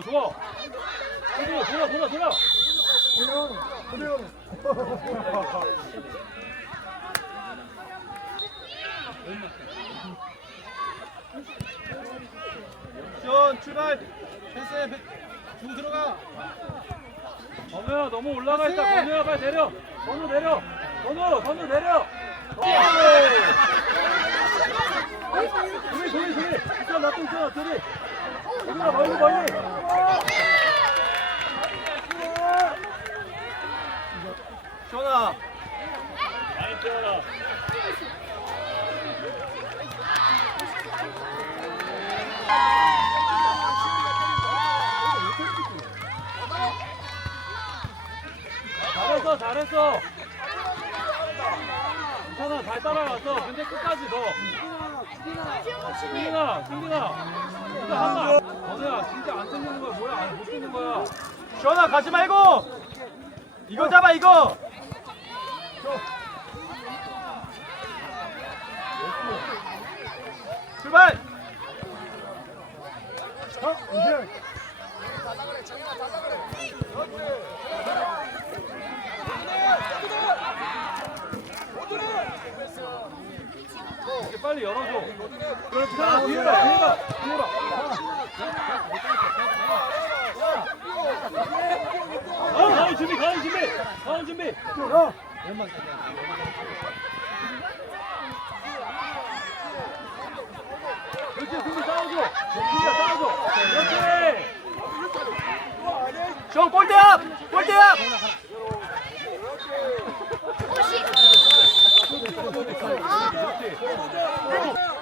오, 좋아. 돌아, 돌아, 돌아, 돌아. 시원 출발. 패스 주고 들어가. 범우야, 너무 올라가 있다. 패스! 범우야, 빨리 내려. 범우 내려. 범우, 범우 내려. 둘이, 둘이, 둘이. 있어, 나또 있어, 둘이. 멀리, 멀리. 따라갔어. 근데 끝까지 더. 승민아, 승민아. 진짜 한다. 너네야, 진짜 안 뜯는 거야. 뭐야, 안못 뜯는 거야. 시원아 가지 말고. 이거 잡아 이거. 출발. 이제 빨리 열어줘. 그렇지. 자, 뒤에 봐, 뒤에 봐, 뒤에 봐. 가운, 가운 준비, 가운 준비, 가운 준비. 그렇지, 준비 싸워줘. 준비야, 싸워줘. 그렇지. 시원 골대 앞. 골대 앞.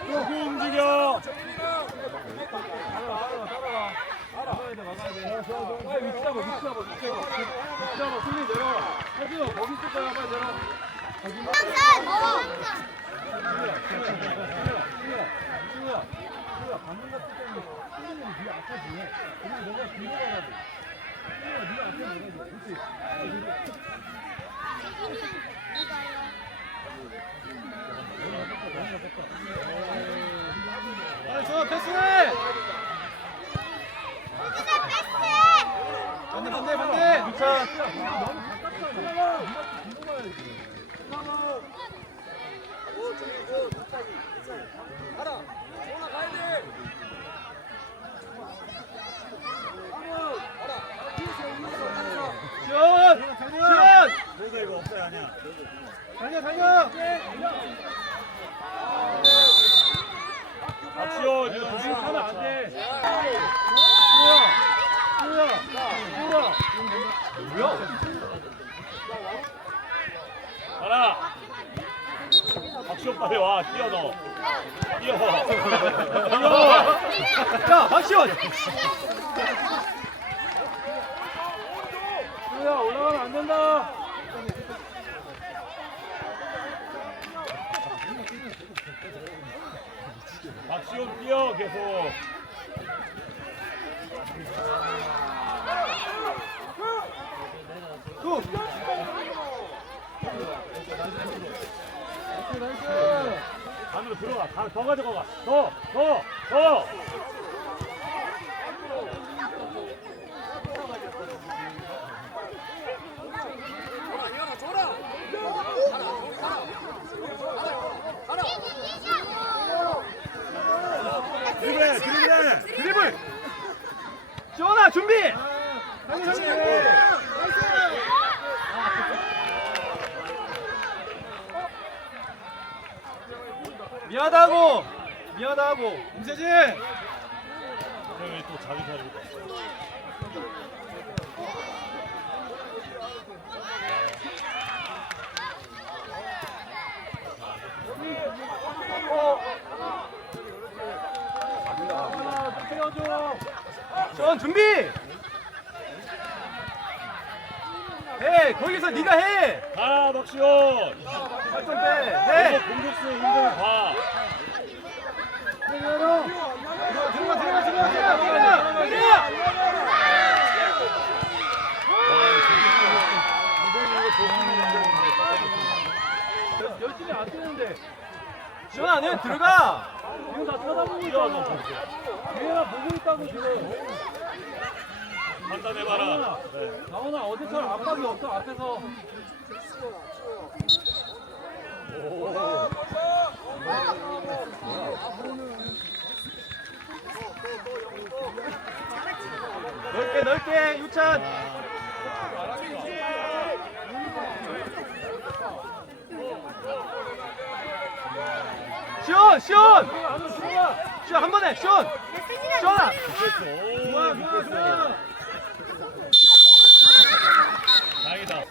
누구 움직여? 빨리 위치 잡아, 위치 잡아, 위치 잡아. 위치 잡아, 승리 내려와. 하지마, 거기 있을 거야, 빨리 내려와. 빨리 줘 패스해. 반대 반대 반대. 미차. 시원. 시원. 모두 이거 없어요 아니야. 달려 달려. 박시원, 이거 조심 하면 안 돼. 뭐야? 뭐야? 뭐야? 뭐야? 가라. 박시원 빨리 와, 뛰어 너. 뛰어. 뛰어. 야 박시원. 수야 올라가면 안 된다. 박시원 뛰어 계속. 구. 안으로 들어가. 가- 더 가져가. 더, 더, 더. 드리블 시원아 준비. 미안하다고. 미안하다고. 임세진. 형이 또 자기 자리로. 시 원 준비. 해 거기서 네가 해. 가라 박시원. 발전 빼 해 공격수의 힘을 봐 들어가 들어가 들어가 들어가 들어가 들어가. 열심히 안 뛰는데. 시원아 너 들어가. 지금 다 쳐다보고 있잖아. 걔가 보고 있다고 지금 판단해봐라. 강원아 어제처럼 압박이 없어? 앞에서. 넓게 넓게 유찬. 시원 시원 시원 한 번에 시원 시원아. 좋아 좋아 좋아 다행이다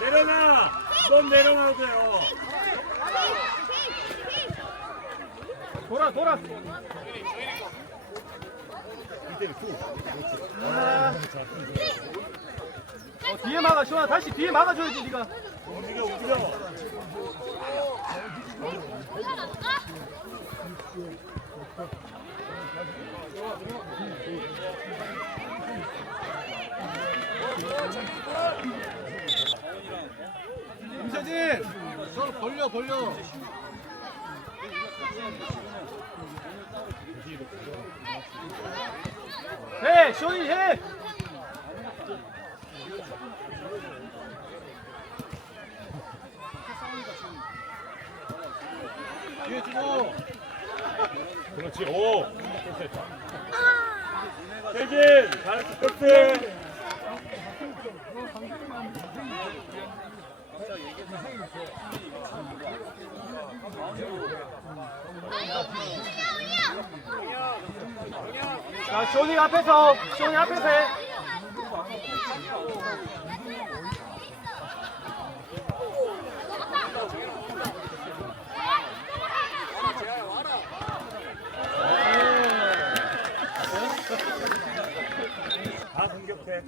내려놔! 넌 내려놔도 돼요. 돌아 돌아. 아. 어, 뒤에 막아 시원아. 다시 뒤에 막아줘야지 네가. 움직여 움직여 임세진! 저 벌려 벌려. 해 시원이 해 뒤에 주고 그렇지. 오. 태진 잘했어 패스 자 시원이 앞에서 시원이 앞에서 해 다 공격해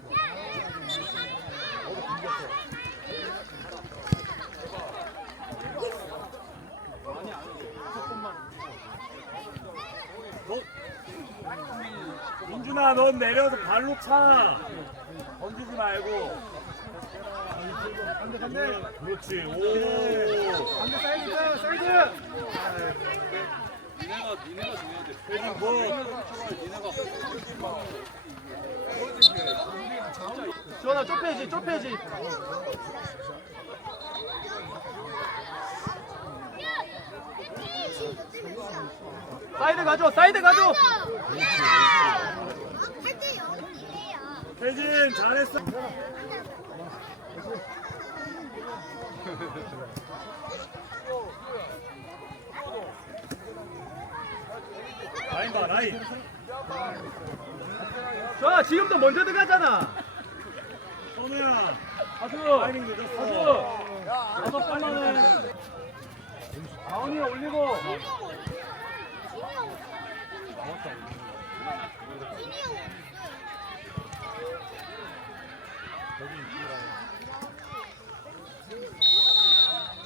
모두 공격해 너 넌 내려서 발로 차. 던지지 말고. 안돼 안돼 그렇지. 오. 안돼 사이드 사이드. 태진 뭐. 시원아 좁혀야지 좁혀야지. 사이드 가져 사이드 가져 태진 잘했어. 라인 봐 라인. 시원아 지금도 먼저 들어가잖아. 선우야. 가수. 타이밍 늦었어. 다섯 번만에 다운이 올리고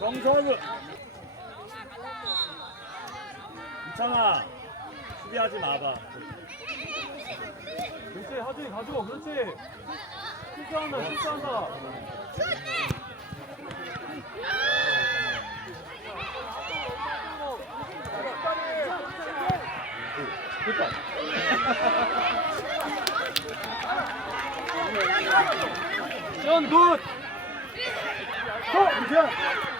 정석은 이창아 수비하지 마봐 그렇지 하준이 가지고 그렇지 실수한다 실수한다 됐다 시원 굿 호! 미션 빨리 뛰어 빨리 뛰어 호!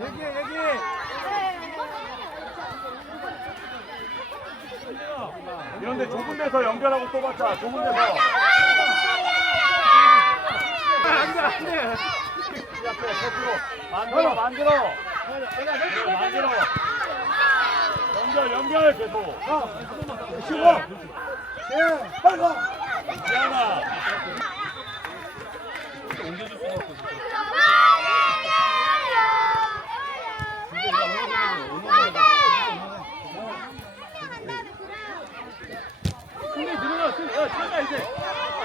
얘기해 얘기해. 이런데 좁은 데서 연결하고 또 받자 좁은 데서. 안돼 안돼. 앞에 만들어 만들어. 만들어. 연결 연결 계속. 쉬워 예 빨리 가. 지현아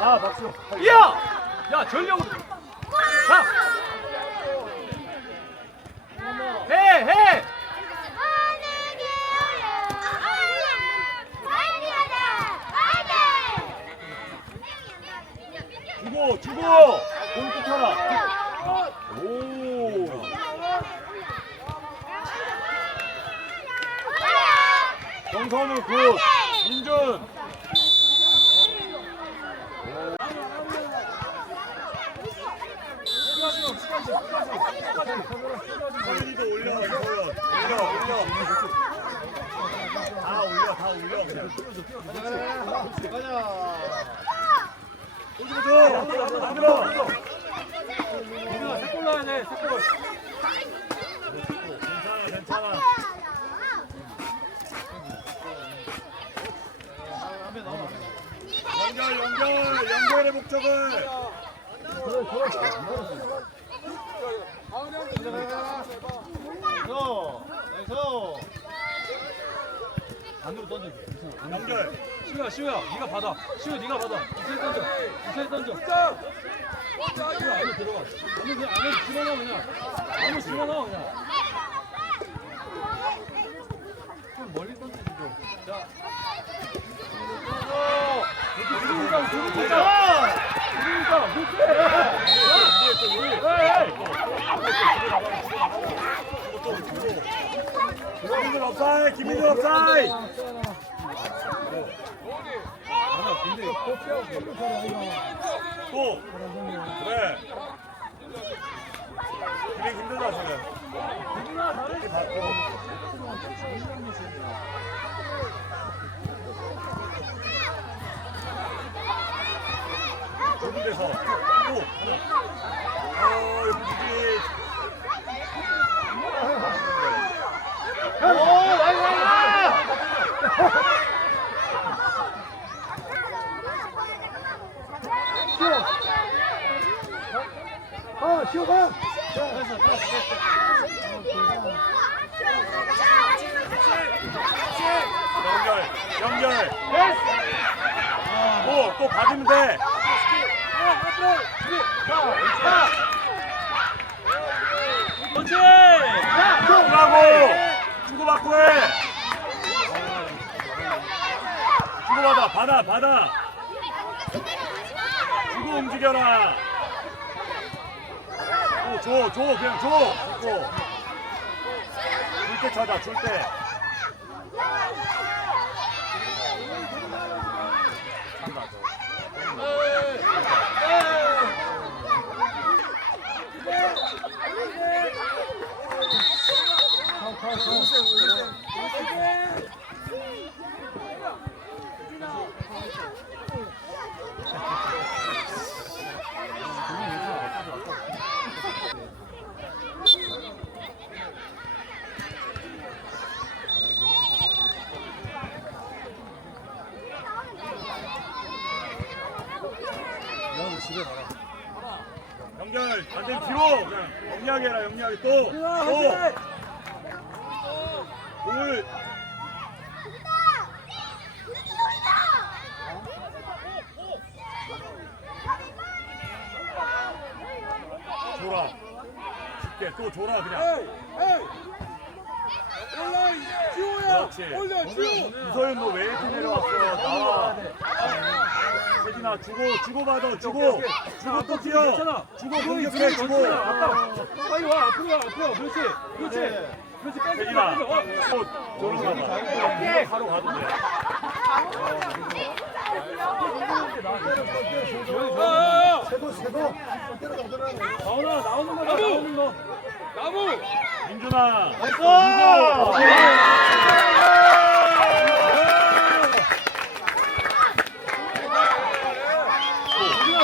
가 박수. 이어 야 전력으로. 가 해해. 주고 주고. 공 쫓아라. 오. 정선우 굿. 민준 서윤이도 올려 올려 올려 다 올려 다 올려 그냥 올려줘 만들어 민준아 세골 넣어야 돼 세골 괜찮아 연결 연결 연결의 목적을 안으로 던져 연결 시우야 시우야 네가 받아 시우 네가 받아 이슬 던져 이슬 던져 시우 안에 들어가 안에 그냥 안에 집어넣어 그냥 안에 집어넣어 그냥 좀 멀리 던지지 좀자 두분이다 두분이다 두분이다 김민준 업사이 김민준 업사이 또 그래. 그래 힘들다 지금 이렇게 받고 좁은 데서 또 어, 여기 오 나이스 나이스 어 시우가 연결 연결 또또 받으면 돼 그렇지 주라고 주고받고 해 주고받아 받아 받아 주고 움직여라 줘, 줘, 그냥 줘. 줘. 줄때 찾아, 줄 때. 연결. 연결 반대 뒤로 그냥 영리하게 해라 영리하게 또또 공을 줘라 쉽게 또 줘라 그냥 그렇지 이서윤 너 왜 이렇게 내려왔어 나와 세진아 주고 주고 받아 주고 주고 또 뛰어. 주고 주고 공격해 주고 빨리 와, 앞으로 와, 앞으로. 그렇지, 그렇지. 그렇지, 빼지 세진아 마. 어. 또 저런 거 바로 가도 돼 세고, 세고. 나오나, 나오는 거다, 나오는 거. 나무! 민준아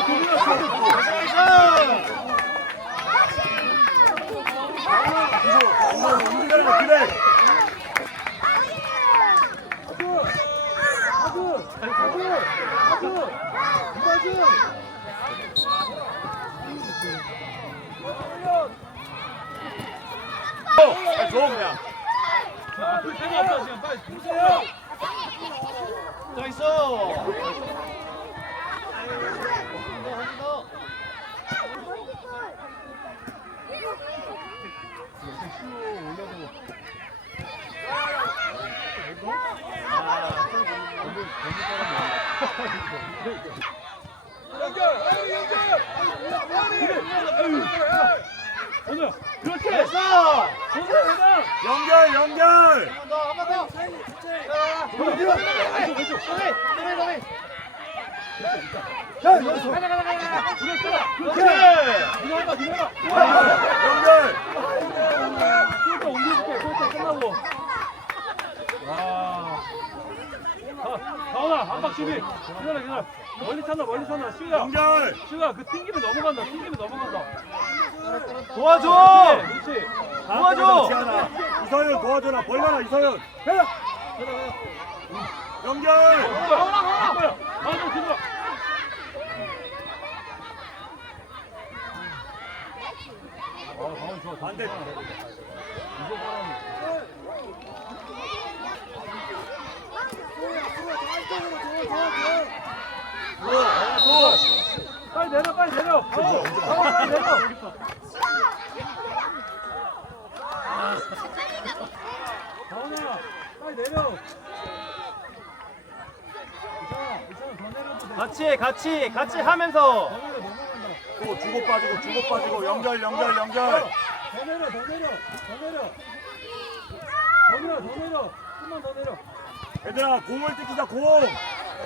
도민아, 도민아, 민준아 그래 하드! 하드! 하드! 이바지! 줘 그냥 앞을 패가 없다, 지금. 빨리 주세요! 더 있어. 오늘, 그렇지! 연결! 연결 또 옮겨줄게, 또 끝나고. 와. 가, 가오나, 한박 수비. 기다려, 기다려. 멀리 찬다, 멀리 찬다. 시우야. 연결 시우야, 그 튕기면 넘어간다, 튕기면 넘어간다. 도와줘. 그렇지. 도와줘. 지하나 이서윤 도와줘라 벌려라 이서윤 연결 뭐야? 가오나, 뒤돌아. 반대 또 빨리 내려, 빨리 내려. 가오, 빨리 내려. 가오나, 빨리 내려. 괜찮아, 괜찮아, 더 내려도 돼. 같이, 같이, 같이 하면서. 더 내려, 넘어간다. 또 주고 빠지고 주고 빠지고 연결 연결 연결 더 내려, 더 내려, 더 내려. 더 내려, 더 내려. 좀만 더 내려. 얘들아 공을 뜯기자 공 있어, 있어,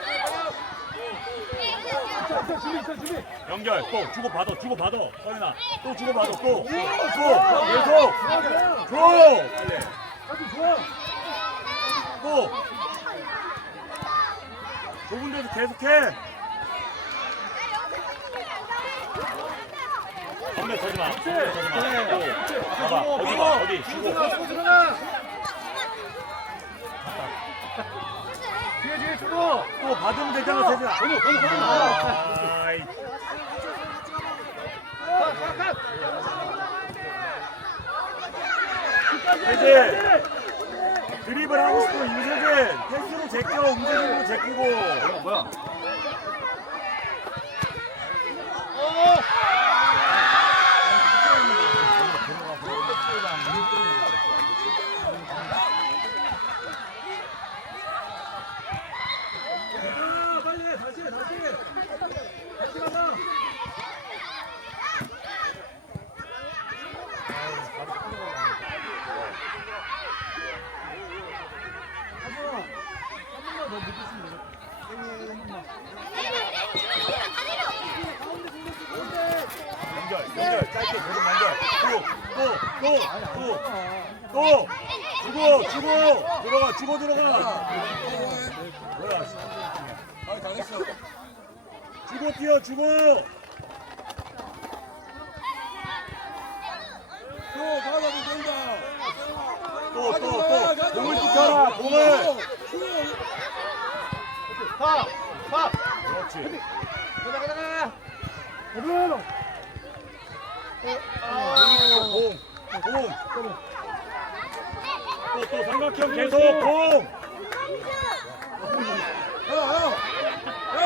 준비, 있어, 준비. 연결. 또 주고 받아 주고 받아. 서윤아 또 주고 받아 또또. 줘, 계속. 좋아. 또. 좁은 데서 계속해. 건배 서지 마 건배 서지 마 봐봐. 어디 봐 어디? 주고 주고. 또 받으면 되잖아 세진아. 아이 세진 드립을 하고 싶어 임세진 패스로 제껴 움직임으로 제끼고 뭐야? 아, 빨리 해, 다시 해, 다시 해. 다시 가봐. 하준아, 한 번만 더 늦었으면 되겠다. 연결 짧게 계속 연결 또또또또또. 주고 주고. 들어가 주고 들어가. 뭐야 아 잘했어. 주고 뛰어 주고. 또또또 공을 지켜라 공을. 파, 파. 그렇지. 가자, 가자, 가자. 공, 공. 또, 또 삼각형 계속 공. 형, 형, 형,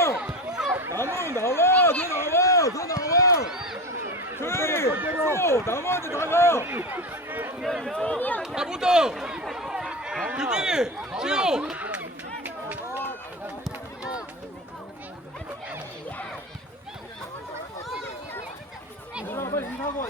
나무 나와, 너 나와, 너 나와. 조용히, 줘, 나무한테 나가. 아, 못다. 유빈이, 지호. 얘들아 빨리 인사하고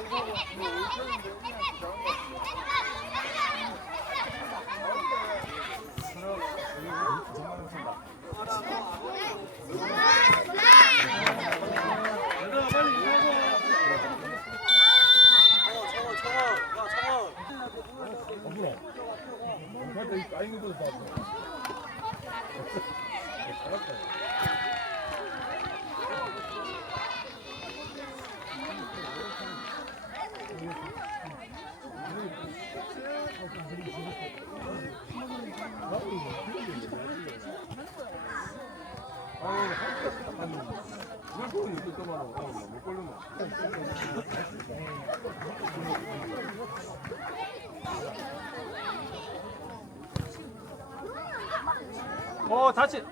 어 다치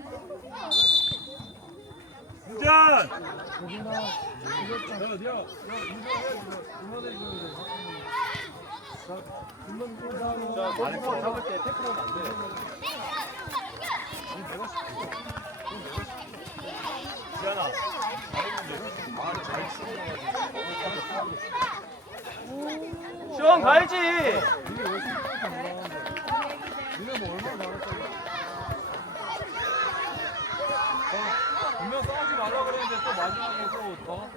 공전. 자 골키퍼 잡을 때 태클하면 안 돼 지현아. 시원 가야지 싸우지 말라 그랬는데 또 마지막에 또 어?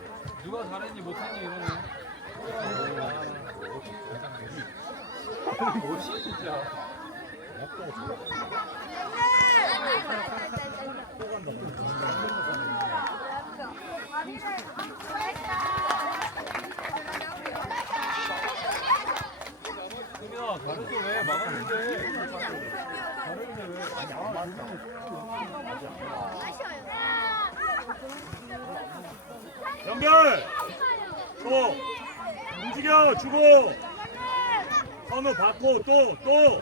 누가 잘했니 못했니 이러네. 뭐지 진짜 수민아 잘했어 왜 막았는데? 잘했는데 왜? 아니 안 맞아. 연결. 또 움직여 주고. 선우 받고 또 또.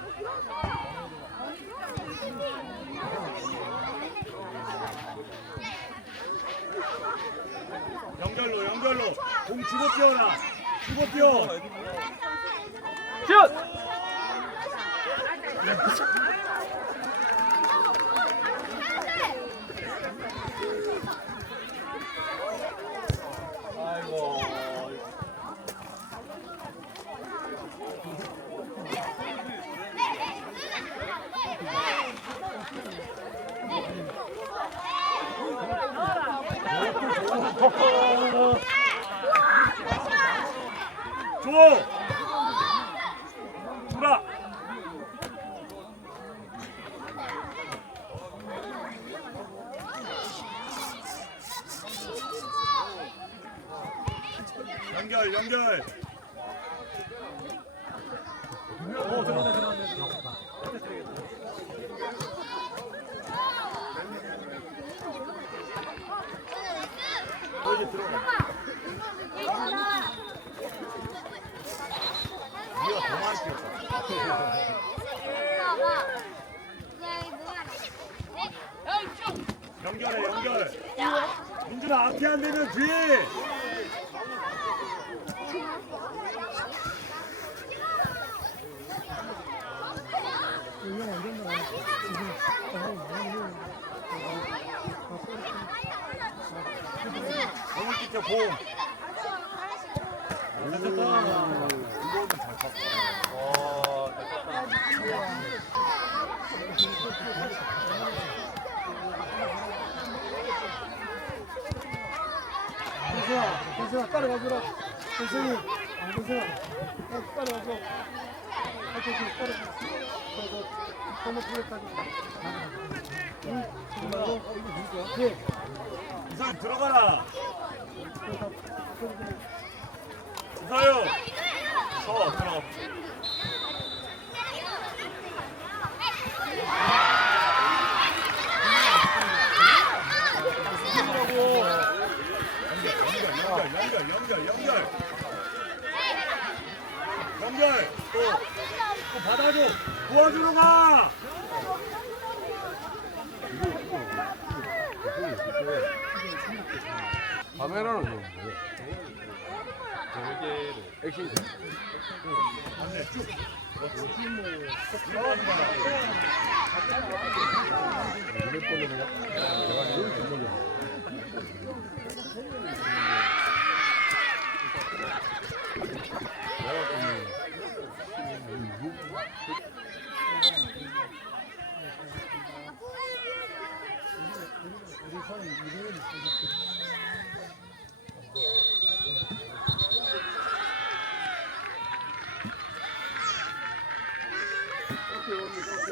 연결로 연결로 공 주고 뛰어라. 주고 뛰어. 슛 아이고. 줘. 돌아. 연결 연결. 오 들어가네 들어가네 들어가네 너 이제 들어가. 네가 더 많이 뛰었다. 연결해 연결. 민준아 앞에 안 되면 뒤에. 아, 어. 아? 어, 이거 누구야? 예. 이서윤 들어가라. 이서윤. 서 들어. 연결 연결 연결 또, 또 받아줘 도와주러 가 카메라는 뭐 액션 안돼 쭉. 몇 번을 내가 내가 여기 좀 먼저 또,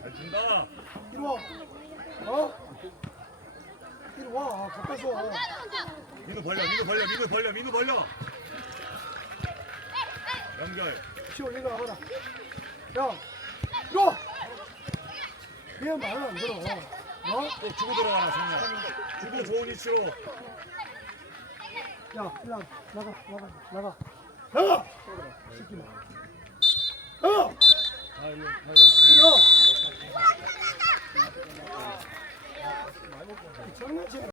잘 준다. 이리 와 어? 이리 와 가까이서 와 민우 벌려 민우 벌려 민우 벌려 민우 벌려. 연결. 피 올리고 와봐라 야 이리 와 얘 말을 안 들어. 어? 또 주고 들어가라 정면. 주고 좋은 위치로. 야 일로 나가 나가 나가. 나가 시키 마. 나가 아 일로 야 장난치네